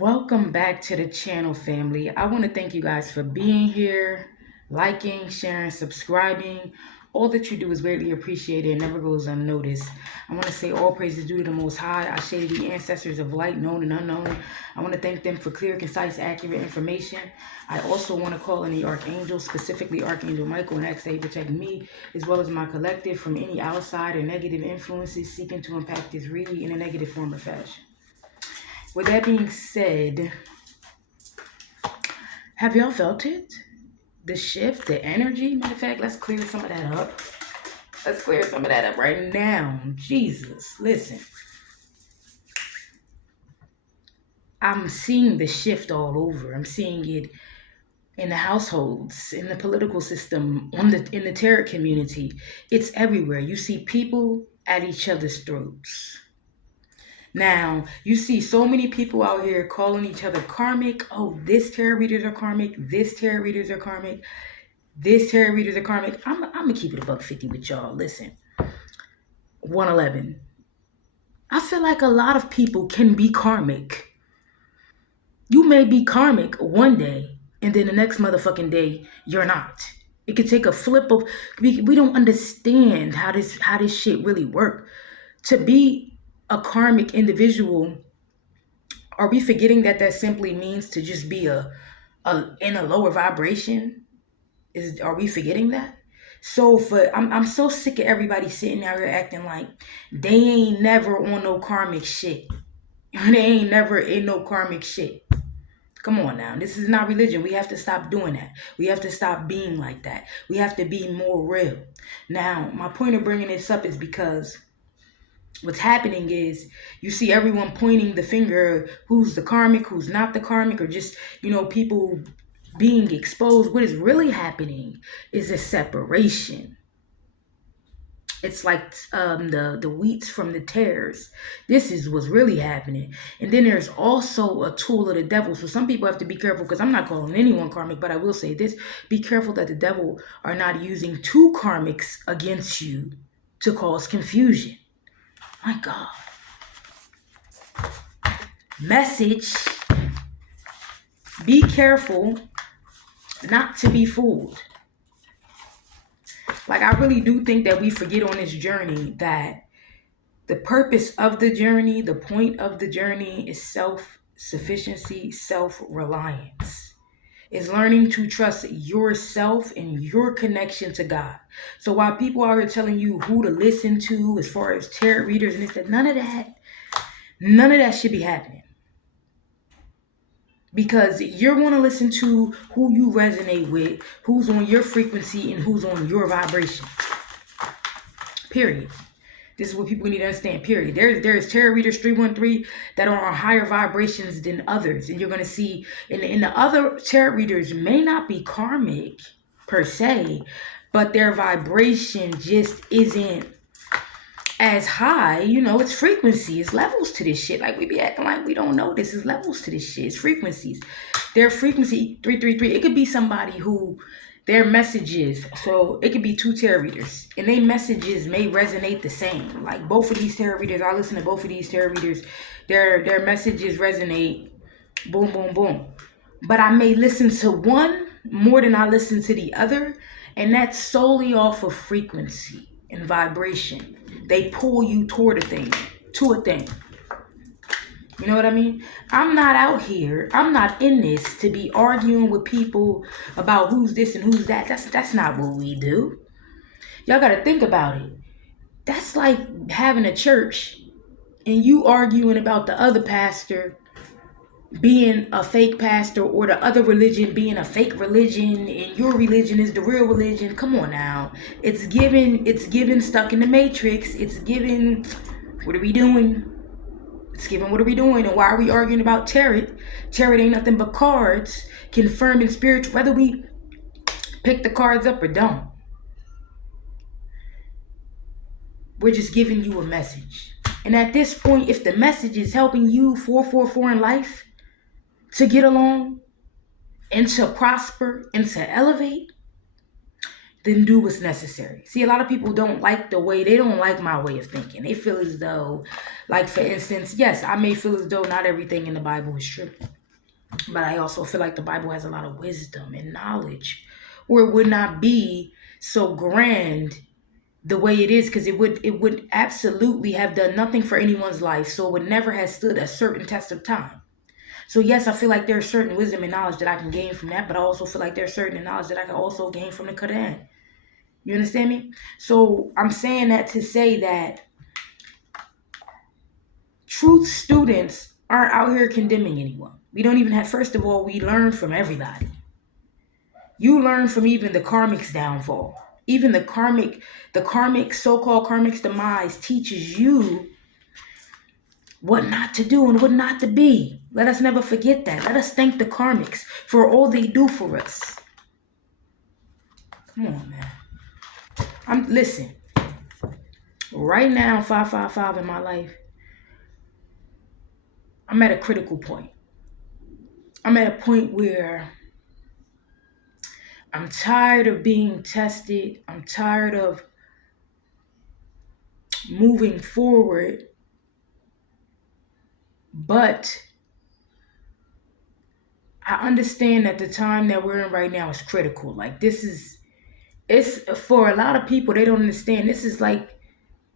Welcome back to the channel, family. I want to thank you guys for being here, liking, sharing, subscribing. All that you do is greatly appreciated and never goes unnoticed. I want to say all praise is due to the Most High. I shade the ancestors of light, known and unknown. I want to thank them for clear, concise, accurate information. I also want to call in the archangels, specifically Archangel Michael, and ask that he protect me as well as my collective from any outside or negative influences seeking to impact this read in a negative form or fashion. With that being said, have y'all felt it? The shift, the energy? Matter of fact, let's clear some of that up. Let's clear some of that up right now. Jesus, listen. I'm seeing the shift all over. I'm seeing it in the households, in the political system, in the tarot community. It's everywhere. You see people at each other's throats. Now, you see so many people out here calling each other karmic. Oh, this tarot readers are karmic. This tarot readers are karmic. This tarot readers are karmic. I'm going to keep it $150 with y'all. Listen, 111. I feel like a lot of people can be karmic. You may be karmic one day, and then the next motherfucking day, you're not. It could take a flip of... We don't understand how this shit really works. To be a karmic individual, are we forgetting that simply means to just be in a lower vibration? Are we forgetting that? So I'm so sick of everybody sitting out here acting like they ain't never on no karmic shit. They ain't never in no karmic shit. Come on now. This is not religion. We have to stop doing that. We have to stop being like that. We have to be more real. Now, my point of bringing this up is because what's happening is you see everyone pointing the finger, who's the karmic, who's not the karmic, or just, people being exposed. What is really happening is a separation. It's like the wheats from the tares. This is what's really happening. And then there's also a tool of the devil. So some people have to be careful, because I'm not calling anyone karmic, but I will say this. Be careful that the devil are not using two karmics against you to cause confusion. My God. Message. Be careful not to be fooled. Like, I really do think that we forget on this journey that the purpose of the journey, the point of the journey is self-sufficiency, self-reliance. Is learning to trust yourself and your connection to God. So while people are telling you who to listen to as far as tarot readers and this, none of that should be happening. Because you're going to listen to who you resonate with, who's on your frequency, and who's on your vibration. Period. This is what people need to understand, period. There's tarot readers 313 that are on higher vibrations than others. And you're going to see, in the other tarot readers may not be karmic per se, but their vibration just isn't as high. It's frequency. It's levels to this shit. Like, we be acting like we don't know this. Is levels to this shit. It's frequencies. Their frequency, 333, it could be somebody who... their messages, so it could be two tarot readers, and their messages may resonate the same. Like, both of these tarot readers, I listen to both of these tarot readers, their messages resonate, boom, boom, boom. But I may listen to one more than I listen to the other, and that's solely off of frequency and vibration. They pull you toward to a thing. You know what I mean? I'm not out here. I'm not in this to be arguing with people about who's this and who's that. That's not what we do. Y'all got to think about it. That's like having a church and you arguing about the other pastor being a fake pastor, or the other religion being a fake religion, and your religion is the real religion. Come on now. It's given stuck in the matrix. It's given, what are we doing? It's given, what are we doing? And why are we arguing about tarot? Tarot ain't nothing but cards confirming spiritual, whether we pick the cards up or don't. We're just giving you a message. And at this point, if the message is helping you 444 in life to get along and to prosper and to elevate, then do what's necessary. See, a lot of people they don't like my way of thinking. They feel as though, like, for instance, yes, I may feel as though not everything in the Bible is true. But I also feel like the Bible has a lot of wisdom and knowledge, or it would not be so grand the way it is, because it would absolutely have done nothing for anyone's life, so it would never have stood a certain test of time. So yes, I feel like there's certain wisdom and knowledge that I can gain from that, but I also feel like there's certain knowledge that I can also gain from the Quran. You understand me? So I'm saying that to say that truth students aren't out here condemning anyone. We don't even have, first of all, we learn from everybody. You learn from even the karmic's downfall. Even the karmic, so-called karmic's demise teaches you what not to do and what not to be. Let us never forget that. Let us thank the karmics for all they do for us. Come on, man. Listen. Right now, 555 in my life, I'm at a critical point. I'm at a point where I'm tired of being tested. I'm tired of moving forward. But I understand that the time that we're in right now is critical. Like, it's for a lot of people, they don't understand. This is like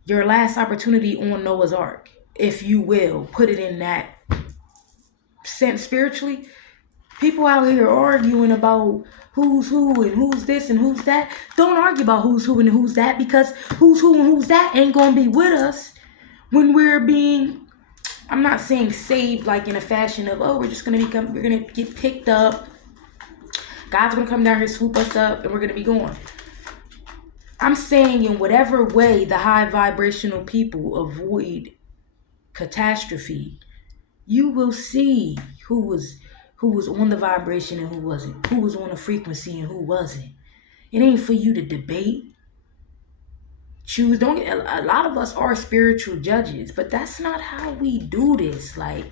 your last opportunity on Noah's Ark, if you will put it in that sense spiritually. People out here arguing about who's who and who's this and who's that. Don't argue about who's who and who's that, because who's who and who's that ain't gonna be with us when we're being, I'm not saying saved like in a fashion of, oh, we're gonna get picked up. God's gonna come down here, swoop us up, and we're gonna be gone. I'm saying in whatever way the high vibrational people avoid catastrophe, you will see who was on the vibration and who wasn't, who was on the frequency and who wasn't. It ain't for you to debate. Choose. Don't. A lot of us are spiritual judges, but that's not how we do this. Like,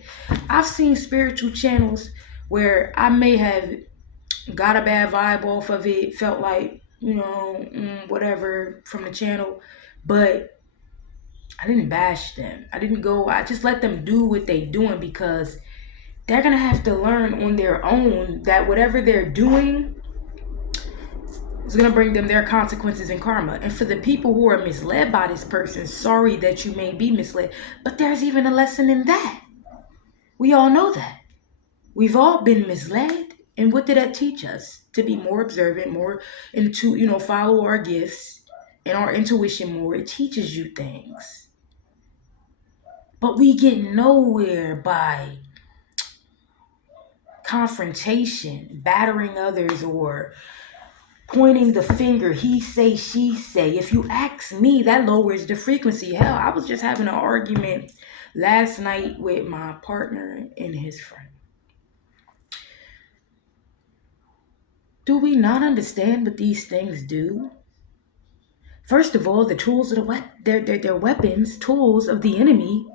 I've seen spiritual channels where I may have got a bad vibe off of it, felt like, whatever from the channel, but I didn't bash them. I just let them do what they doing, because they're going to have to learn on their own that whatever they're doing is going to bring them their consequences and karma. And for the people who are misled by this person, sorry that you may be misled, but there's even a lesson in that. We all know that. We've all been misled. And what did that teach us? To be more observant, more into, follow our gifts and our intuition more. It teaches you things. But we get nowhere by confrontation, battering others, or pointing the finger, he say, she say. If you ask me, that lowers the frequency. Hell, I was just having an argument last night with my partner and his friend. Do we not understand what these things do? First of all, the tools of they're weapons, tools of the enemy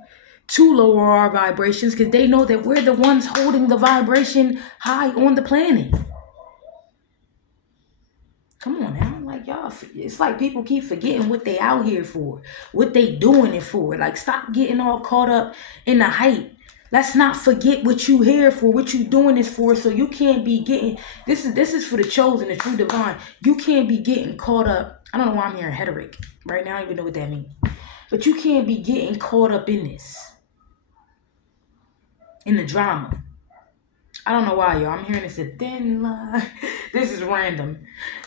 to lower our vibrations, because they know that we're the ones holding the vibration high on the planet. Come on now, like, y'all, it's like people keep forgetting what they out here for, what they doing it for. Like, stop getting all caught up in the hype. Let's not forget what you here for, what you doing this for. So you can't be getting, this is for the chosen, the true divine. You can't be getting caught up. I don't know why I'm hearing rhetoric right now. I don't even know what that means. But you can't be getting caught up in this, in the drama. I don't know why, y'all. I'm hearing it's a thin line. This is random.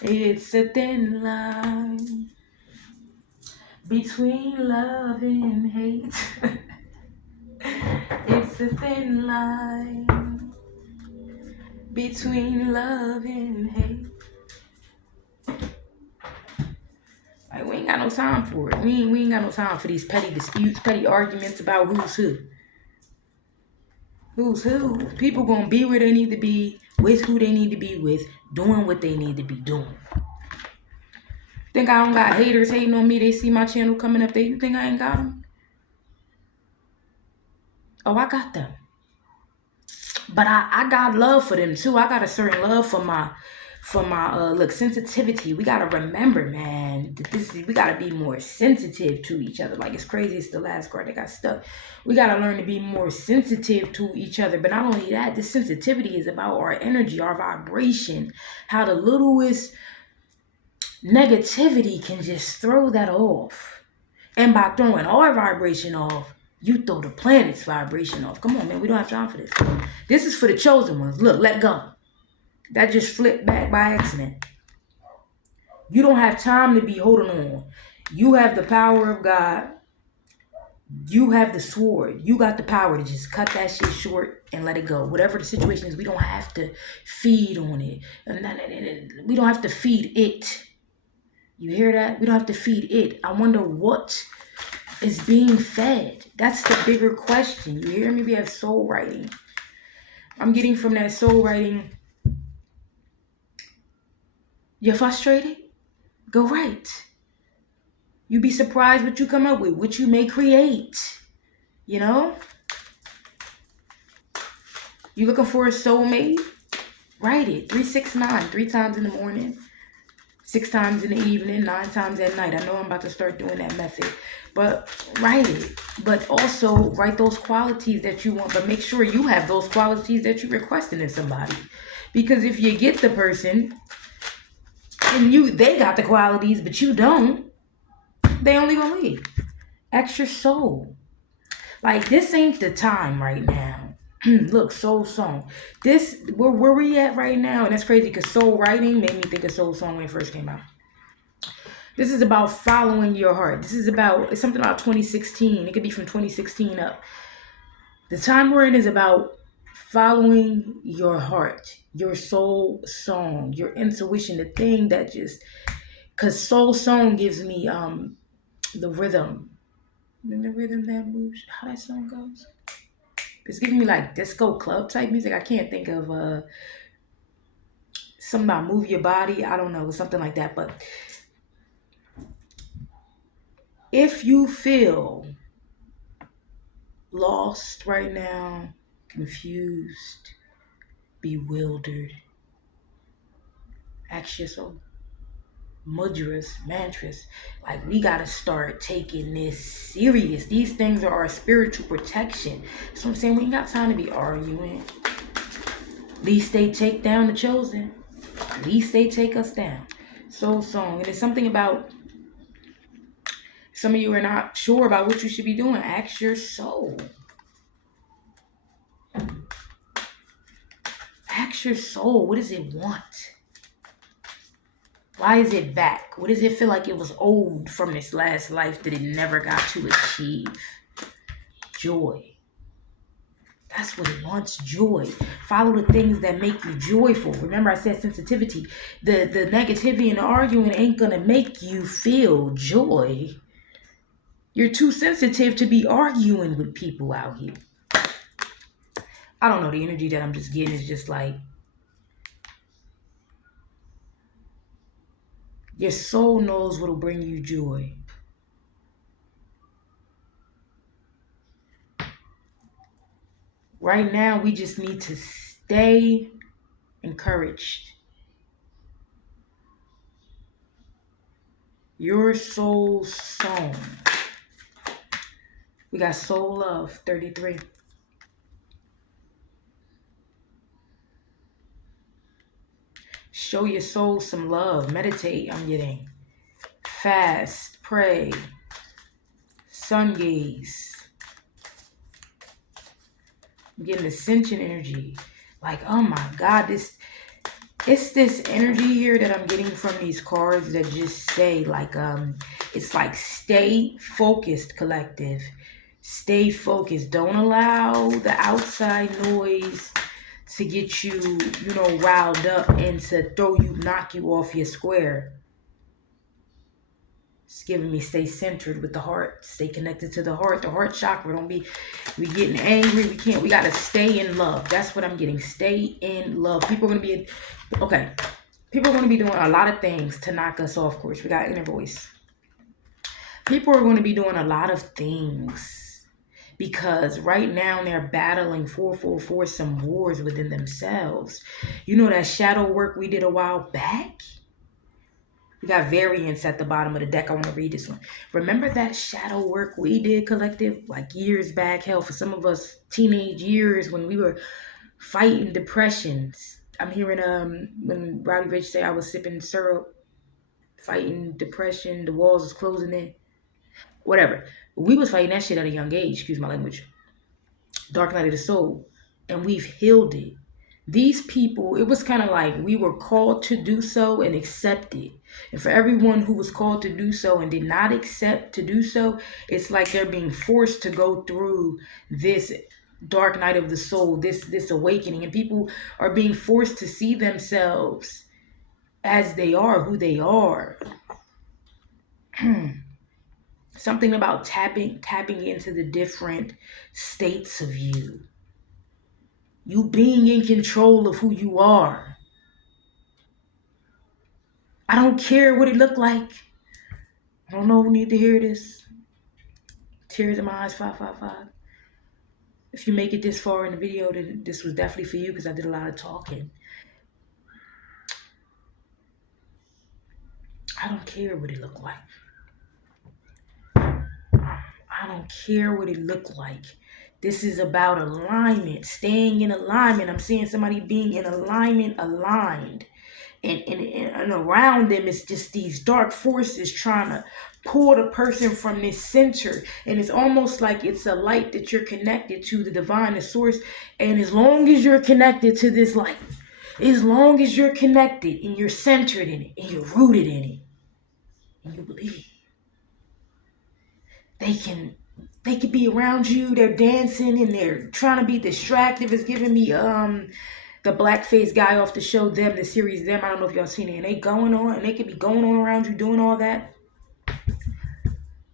It's a thin line between love and hate. It's a thin line between love and hate. Like, we ain't got no time for it. We ain't got no time for these petty disputes, petty arguments about who's who. Who's who? People gonna be where they need to be, with who they need to be with, doing what they need to be doing. Think I don't got haters hating on me? They see my channel coming up there. You think I ain't got them? Oh, I got them. But I got love for them too. I got a certain love for my For my look, sensitivity. We gotta remember, man, that we gotta be more sensitive to each other. Like, it's crazy, it's the last card that got stuck. We gotta learn to be more sensitive to each other. But not only that, this sensitivity is about our energy, our vibration, how the littlest negativity can just throw that off. And by throwing our vibration off, you throw the planet's vibration off. Come on, man, we don't have time for this. This is for the chosen ones. Look, let go. That just flipped back by accident. You don't have time to be holding on. You have the power of God. You have the sword. You got the power to just cut that shit short and let it go. Whatever the situation is, we don't have to feed on it. We don't have to feed it. You hear that? We don't have to feed it. I wonder what is being fed. That's the bigger question. You hear me? We have soul writing. I'm getting from that soul writing. You're frustrated? Go write. You be surprised what you come up with, what you may create. You know? You looking for a soulmate? Write it. 369, 3 times in the morning, 6 times in the evening, 9 times at night. I know I'm about to start doing that method. But write it. But also write those qualities that you want. But make sure you have those qualities that you're requesting in somebody. Because if you get the person and they got the qualities, but you don't, they only gonna leave. Ask your soul. Like, this ain't the time right now. Look, soul song. This, where we at right now, and that's crazy because soul writing made me think of soul song when it first came out. This is about following your heart. It's something about 2016. It could be from 2016 up. The time we're in is about following your heart, your soul song, your intuition, the thing that just, because soul song gives me the rhythm. And the rhythm that moves, how that song goes. It's giving me like disco club type music. I can't think of something about move your body. I don't know, something like that. But if you feel lost right now, confused, bewildered, ask your soul. Mantras. Like, we gotta start taking this serious. These things are our spiritual protection. So I'm saying, we ain't got time to be arguing. Least they take down the chosen. Least they take us down. Soul song. And it's something about, some of you are not sure about what you should be doing. Ask your soul. Ask your soul. What does it want? Why is it back? What does it feel like it was owed from this last life that it never got to achieve? Joy. That's what it wants, joy. Follow the things that make you joyful. Remember I said sensitivity. The negativity and the arguing ain't going to make you feel joy. You're too sensitive to be arguing with people out here. I don't know, the energy that I'm just getting is just like, your soul knows what'll bring you joy. Right now, we just need to stay encouraged. Your soul song. We got soul love, 33. Show your soul some love. Meditate, I'm getting. Fast, pray, sun gaze. I'm getting ascension energy. Like, oh my God, it's this energy here that I'm getting from these cards that just say, like, it's like, stay focused, collective. Stay focused. Don't allow the outside noise to get you, riled up and to knock you off your square. It's giving me stay centered with the heart. Stay connected to the heart chakra. Don't be, we getting angry. We got to stay in love. That's what I'm getting. Stay in love. People are going to be doing a lot of things to knock us off course. We got inner voice. People are going to be doing a lot of things because right now they're battling 444 some wars within themselves. You know that shadow work we did a while back? We got variants at the bottom of the deck. I want to read this one. Remember that shadow work we did, collective, like years back? Hell, for some of us, teenage years when we were fighting depressions. I'm hearing when Robbie Rich say I was sipping syrup, fighting depression, the walls is closing in. Whatever. We was fighting that shit at a young age, excuse my language. Dark night of the soul. And we've healed it. These people, it was kind of like we were called to do so and accepted. And for everyone who was called to do so and did not accept to do so, it's like they're being forced to go through this dark night of the soul, this awakening. And people are being forced to see themselves as they are, who they are. Something about tapping into the different states of you. You being in control of who you are. I don't care what it looked like. I don't know who need to hear this. Tears in my eyes, 555. If you make it this far in the video, then this was definitely for you because I did a lot of talking. I don't care what it looked like. I don't care what it looked like. This is about alignment, staying in alignment. I'm seeing somebody being in alignment, aligned. And around them is just these dark forces trying to pull the person from this center. And it's almost like it's a light that you're connected to, the divine, the source. And as long as you're connected to this light, as long as you're connected and you're centered in it and you're rooted in it and you believe, they can be around you. They're dancing and they're trying to be distractive. It's giving me the blackface guy off the show Them, the series Them. I don't know if y'all seen it. And they going on, and they could be going on around you doing all that.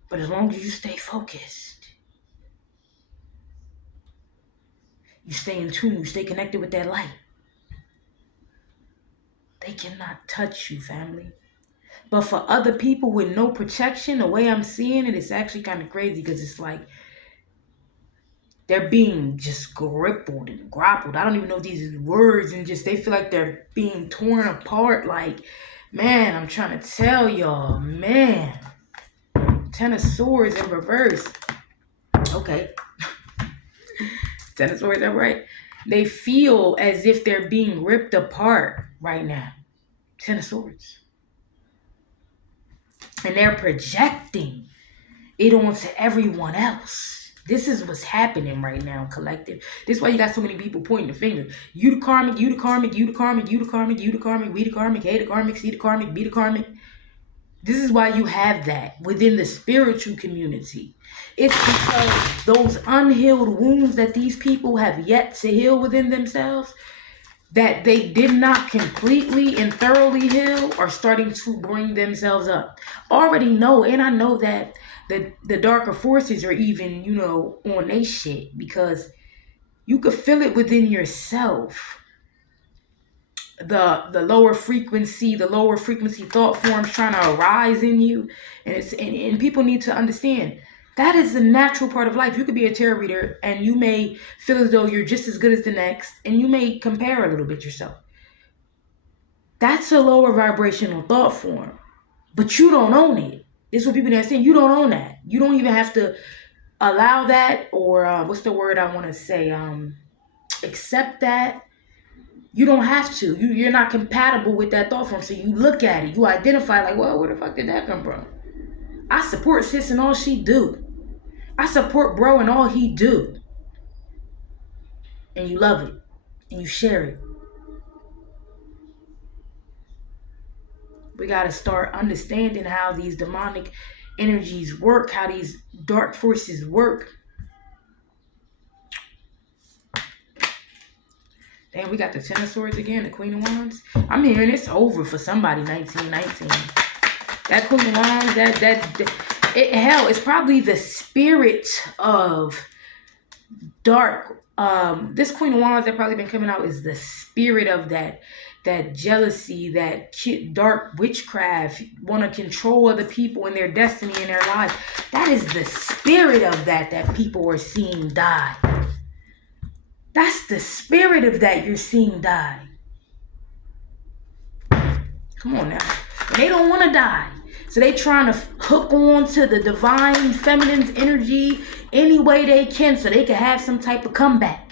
But as long as you stay focused, you stay in tune, you stay connected with that light, they cannot touch you, family. But for other people with no protection, the way I'm seeing it, it's actually kind of crazy because it's like they're being just grappled and grappled. I don't even know these words, and just they feel like they're being torn apart. Like, man, I'm trying to tell y'all, man. 10 of Swords in reverse. Okay. 10 of Swords, that right? They feel as if they're being ripped apart right now. 10 of Swords. And they're projecting it onto everyone else. This is what's happening right now, collective. This is why you got so many people pointing the finger. You the karmic, you the karmic, you the karmic, you the karmic, you the karmic, we the karmic, hey the karmic, see the karmic, be the karmic. This is why you have that within the spiritual community. It's because those unhealed wounds that these people have yet to heal within themselves, that they did not completely and thoroughly heal, are starting to bring themselves up. Already know, and I know that the darker forces are even, on they shit, because you could feel it within yourself. The lower frequency thought forms trying to arise in you, and people need to understand that is a natural part of life. You could be a tarot reader and you may feel as though you're just as good as the next, and you may compare a little bit yourself. That's a lower vibrational thought form, but you don't own it. This is what people understand. You don't own that. You don't even have to allow that, or what's the word I want to say? Accept that. You don't have to. You're not compatible with that thought form. So you look at it. You identify like, well, where the fuck did that come from? I support sis and all she do. I support bro and all he do. And you love it. And you share it. We got to start understanding how these demonic energies work. How these dark forces work. Damn, we got the 10 of Swords again, the Queen of Wands. I'm hearing it's over for somebody, 1919. That Queen of Wands, hell, it's probably the spirit of dark This Queen of Wands that probably been coming out is the spirit of that jealousy, that dark witchcraft, want to control other people and their destiny and their lives. That is the spirit of that people are seeing die. That's the spirit of that you're seeing die. Come on now. And they don't want to die. So they trying to hook on to the divine feminine's energy any way they can so they can have some type of comeback.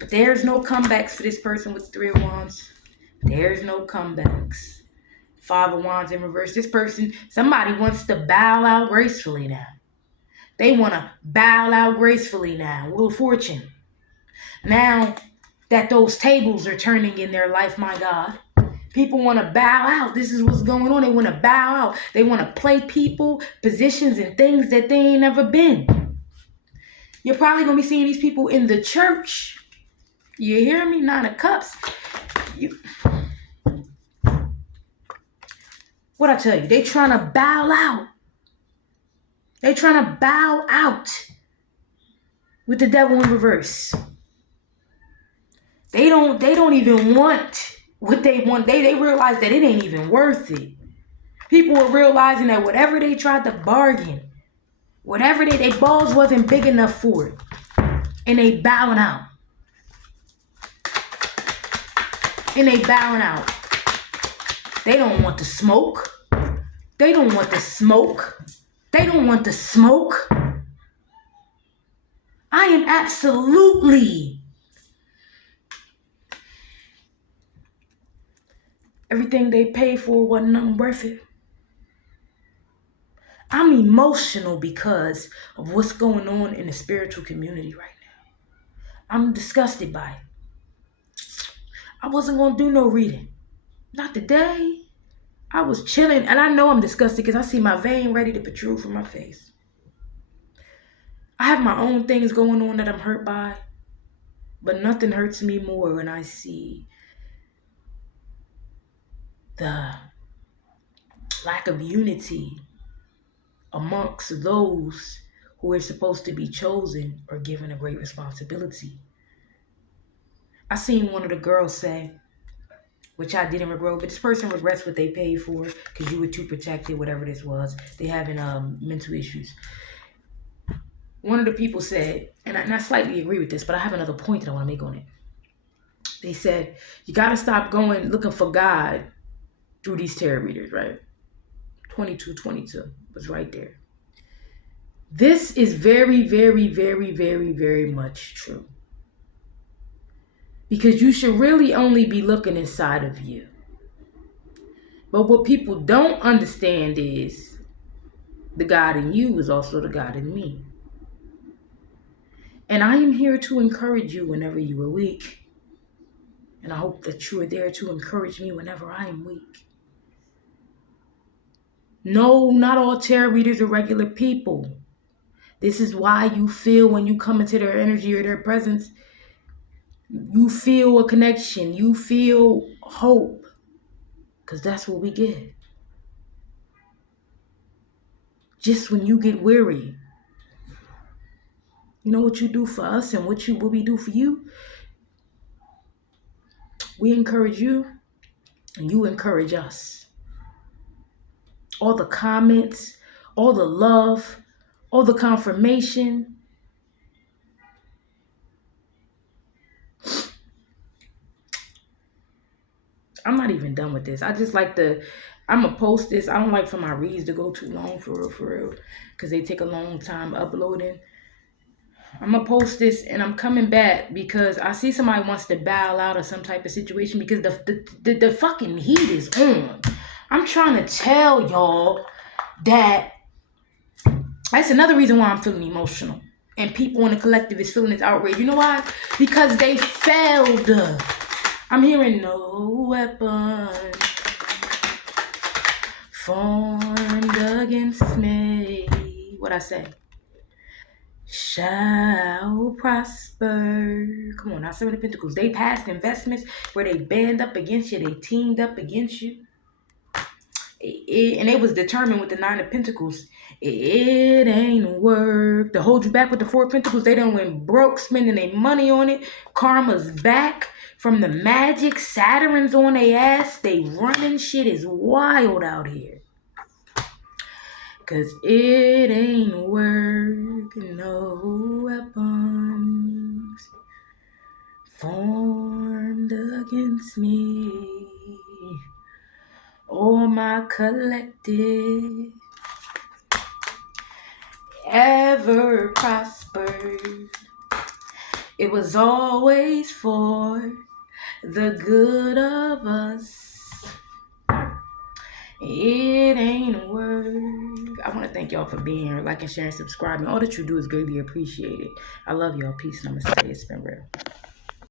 But there's no comebacks for this person with 3 of Wands. There's no comebacks. 5 of Wands in reverse. This person, somebody wants to bow out gracefully now. They want to bow out gracefully now. Wheel of Fortune. Now that those tables are turning in their life, my God. People want to bow out. This is what's going on. They want to bow out. They want to play people, positions, and things that they ain't never been. You're probably going to be seeing these people in the church. You hear me? 9 of Cups. What I tell you? They trying to bow out. They trying to bow out with the devil in reverse. They don't even want what they want. They realize that it ain't even worth it. People are realizing that whatever they tried to bargain, whatever they balls wasn't big enough for it. And they bowing out. And they bowing out. They don't want the smoke. They don't want the smoke. They don't want the smoke. I am absolutely... Everything they paid for wasn't nothing worth it. I'm emotional because of what's going on in the spiritual community right now. I'm disgusted by it. I wasn't going to do no reading. Not today. I was chilling, and I know I'm disgusted because I see my vein ready to protrude from my face. I have my own things going on that I'm hurt by, but nothing hurts me more when I see the lack of unity amongst those who are supposed to be chosen or given a great responsibility. I seen one of the girls say, which I didn't regret, but this person regrets what they paid for because you were too protected, whatever this was. They having mental issues. One of the people said, and I slightly agree with this, but I have another point that I want to make on it. They said, you got to stop going looking for God through these tarot readers, right? 22 was right there. This is very, very, very, very, very much true. Because you should really only be looking inside of you. But what people don't understand is the God in you is also the God in me. And I am here to encourage you whenever you are weak. And I hope that you are there to encourage me whenever I am weak. No, not all tarot readers are regular people. This is why you feel when you come into their energy or their presence, you feel a connection. You feel hope. Because that's what we get. Just when you get weary. You know what you do for us and what we do for you? We encourage you and you encourage us. All the comments, all the love, all the confirmation. I'm not even done with this. I just like I'm going to post this. I don't like for my reads to go too long for real. Because they take a long time uploading. I'm going to post this and I'm coming back because I see somebody wants to bow out of some type of situation because the fucking heat is on. I'm trying to tell y'all that that's another reason why I'm feeling emotional. And people in the collective is feeling this outrage. You know why? Because they failed. I'm hearing no weapon formed against me. What I say? Shall prosper. Come on now, 7 of Pentacles. They passed investments where they band up against you. They teamed up against you. And it was determined with the Nine of Pentacles. It ain't work to hold you back with the Four of Pentacles. They done went broke spending their money on it. Karma's back from the magic. Saturn's on their ass. They running. Shit is wild out here. Cause it ain't work. No weapons formed against me or my collective ever prospered. It was always for the good of us. It ain't work. I want to thank y'all for being here. Like and share and subscribing. All that you do is greatly appreciated. I love y'all. Peace. Namaste. It's been real.